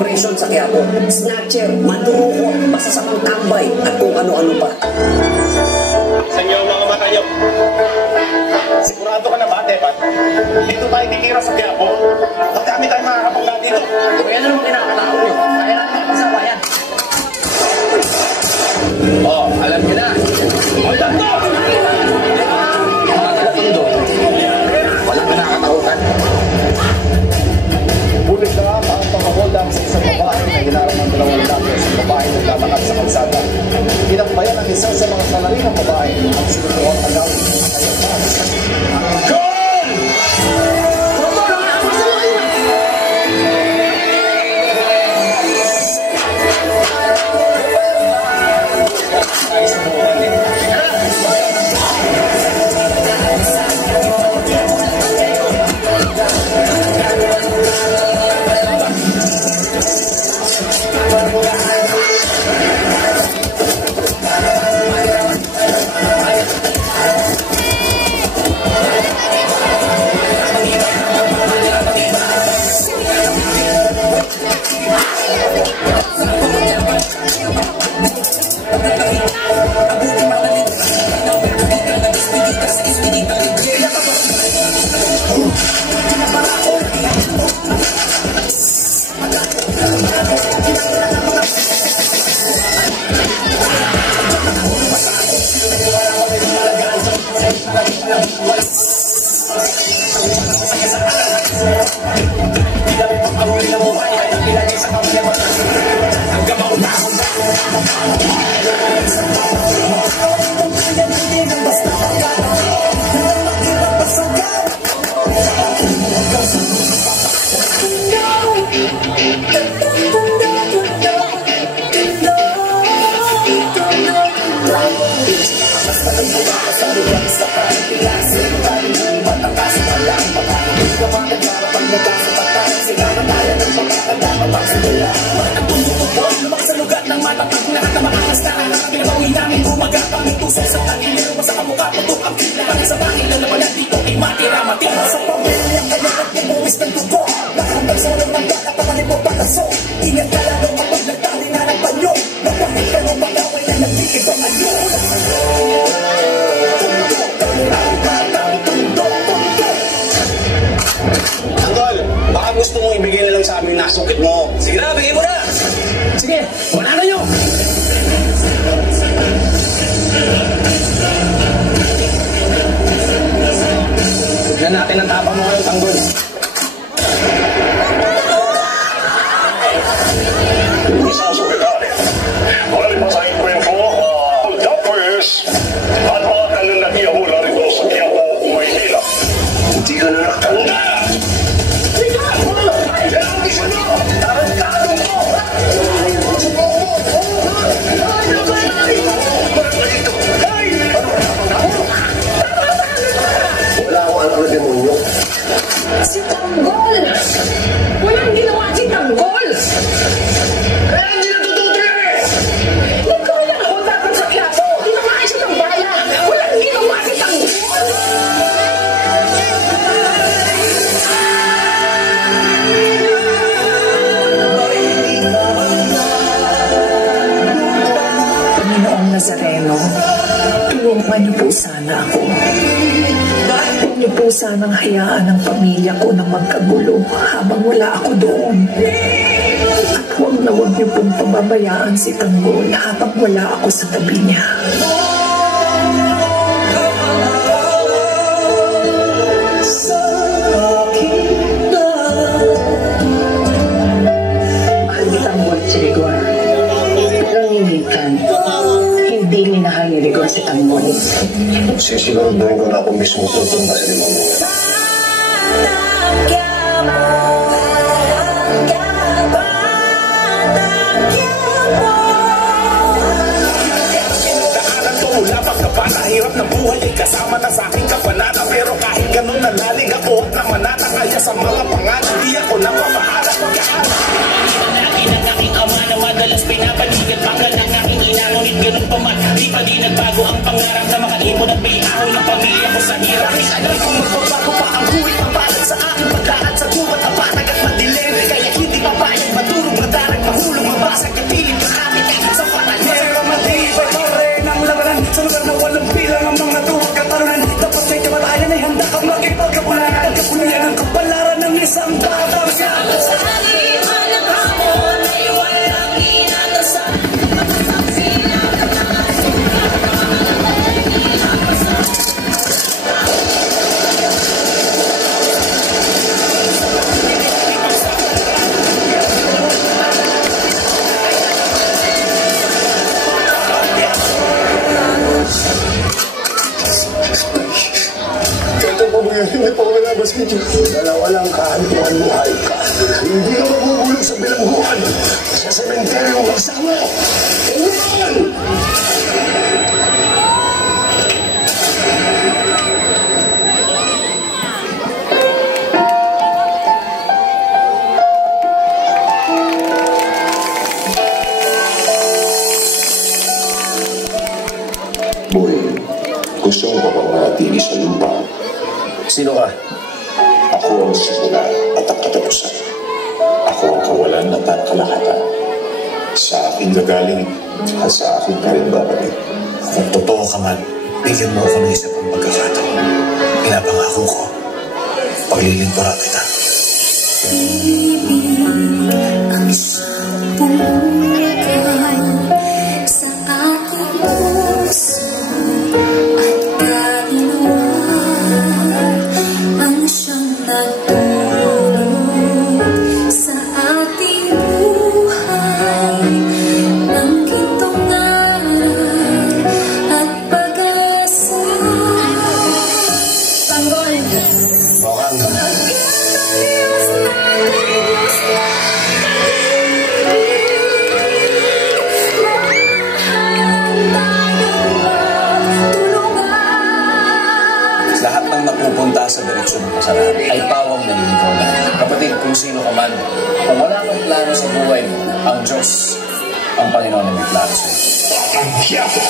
operasyon sa Quiapo. Snatcher, manluloko, masasamang tambay, at kung ano-ano pa. Sa inyo mga mata nyo. Sigurado ka na ba, Tepat? Dito tayo titira sa Quiapo. Magkami tayo makakapagla dito. Kung yan naman kinakatao nyo, kaya natin makapasawa yan. Oh, alam niyo na. Hold on to! Mga taga-tundo. Walang kinakatakutan. Bulit na ang pag-hold up sa isang babae na ginarang ng dalawang lakas sa babae na tatakap sa kalsada. Pinakbayan ang isa sa mga salarin ng babae at sinutuwang agawin ang kanyang pass. Goal! Ay, sumukan eh. Gusto mo ibigay na lang sa amin nasungkit mo. Sige na, bigay mo na! Sige, wala na nyo! Tignan natin ang tapang mo ngayong tanggol. Isang sekretary, balik pa sa inkwentro, Aldapres at mga kalalakihan mula rito sa Quiapo, Maynila. Hindi ka na nakatanda! Wala akong alam na demonyo. Si Tanggol! Walang ginawa si Tanggol! Eh, hindi natututo yan eh! Ikaw lang ako dapat sa Quiapo! Tinamahin siya ng bayan! Walang ginawa si Tanggol! Panginoong Nazareno, tulungan niyo po sana ako. Huwag niyo po sanang hayaan ang pamilya ko na magkagulo habang wala ako doon. At huwag niyo pong pababayaan si Tanggol habang wala ako sa tabi niya. Mahal ni Tanggol si Rigor. Pero ninitan, hindi minahal ni Rigor si Tanggol. Sisiguraduhin ko na ako mismo tutunta sa demonyo. Daanan ko mula pagkabata, hirap ng buhay ay kasama na sa aking kapanata. Pero kahit ganun nanalig ako at namanata, kaya sa mga pangalan di ako napapahala pagkaala. Lagi ng aking ama na madalas pinapanigan, pangal ng aking ina, ngunit ganun pa man, di pa di nagbago ang pangarap na makalimon at may ahon ng pamilya ko sa hirap. Kahit alam kong magbabago pa ang buhay, ang balat sa aking paglahat sa gubat, ang panag at madilim, kaya hindi papayag matulog na Asawa! Kailangan! Boy, gusto mo ba bang manatili sa lupa? Sino ka? Ako ang simula at ang katapusan. Ako ang kawalan at ang kalahatan. Sa akin gagaling at sa akin ka rin babalik. Kung totoo ka man, bigyan mo ako ng isa pang pagkakataon. Pinapangako ko, paglilingkuran kita. Ang siyang pumungkay sa aking puso at kaluluwa. Ang siyang natulog sa ating buhay ng gintong aral at pag-asa. Tanggol! Lahat ng napupunta sa direksyon ng kasalanan ay pawang nalilingkuran. Kapatid, kung sino ka man, kung wala kang plano sa buhay mo, ang Diyos, ang Panginoon na may plano sa iyo. Ang Quiapo!